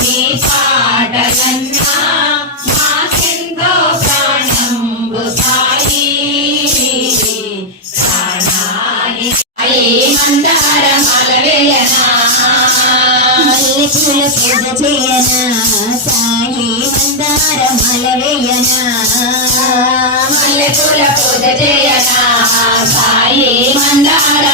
నీ పాటలన్నా మాకెంతో ప్రాణంబు సాయి. ప్రాణాని మందార మలవేయనా పూల పూజ చేయనా సాయి మందార మలవేయనా మల్లెపూల పూజ చేయనా సాయి మందార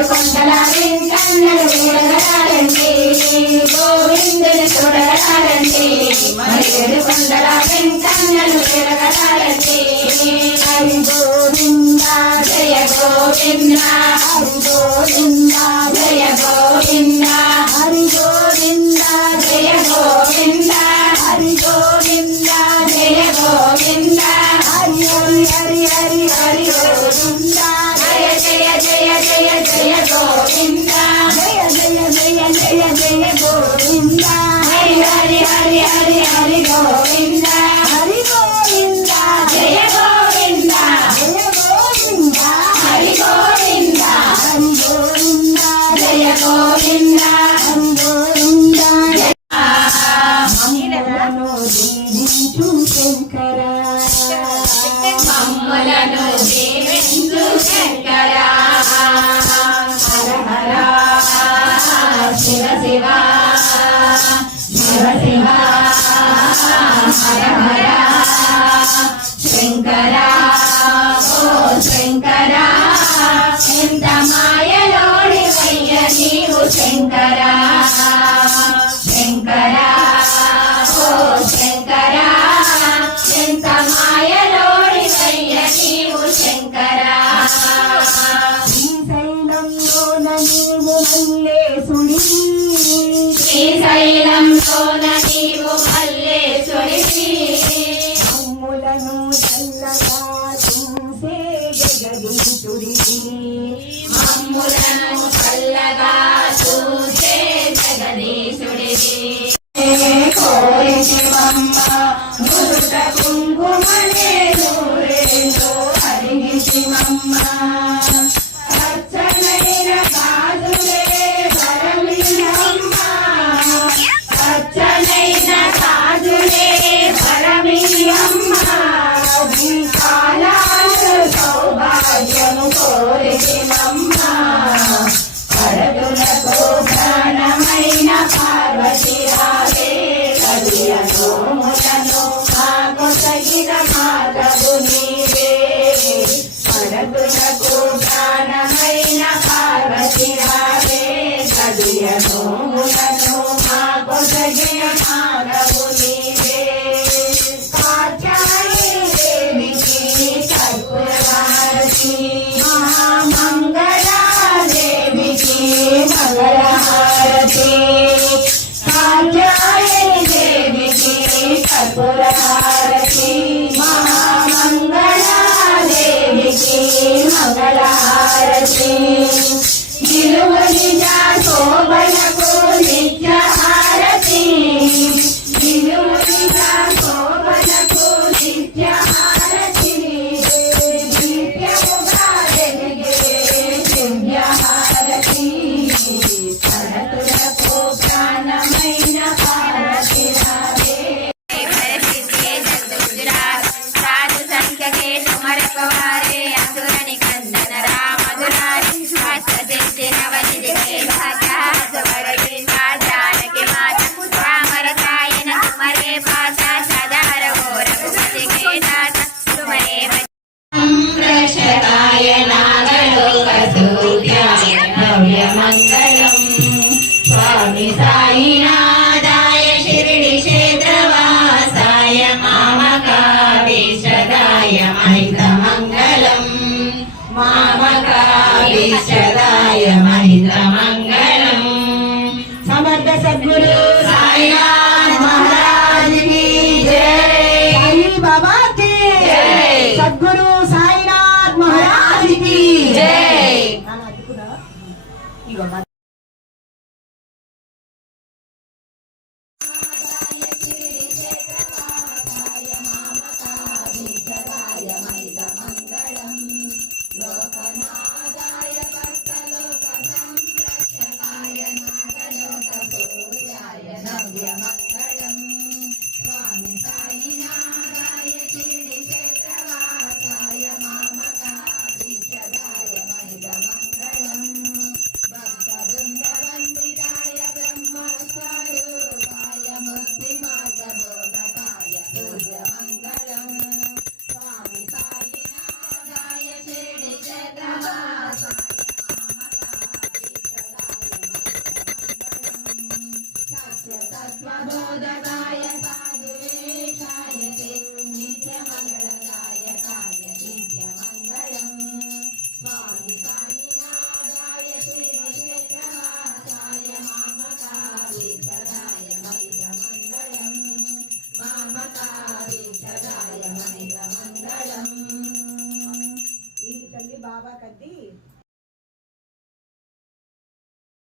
ఏడు కొండల కన్నలు చూడగలాలంటే గోవిందుని చూడగలాలంటే మరి ఏడు హరి హరి హరి గోవింద జయ జయ జయ జయ జయ గోవింద. నామములను సేవించు శంకరా. హర హర శివ శివ శివ శివ హర హర. ఓ ఎంత వయ్య నీవు శంకరా. శైలంలోన నీవు మల్లేశుడి శ్రీశైలంలోన నీవు మల్లేశుడి అమ్ములను చల్లగా తుంసే జగదీశుడి అమ్ములను చూసే జగదీశుడి కోరి శివమ్మ శాశ్వతాయ మహిత మంగళం. సమర్థ సద్గురు సాయినాథ్ మహారాజ్కి జై. బాబా కి జై. సద్గురు సాయినాథ్ మహారాజ్కి జై.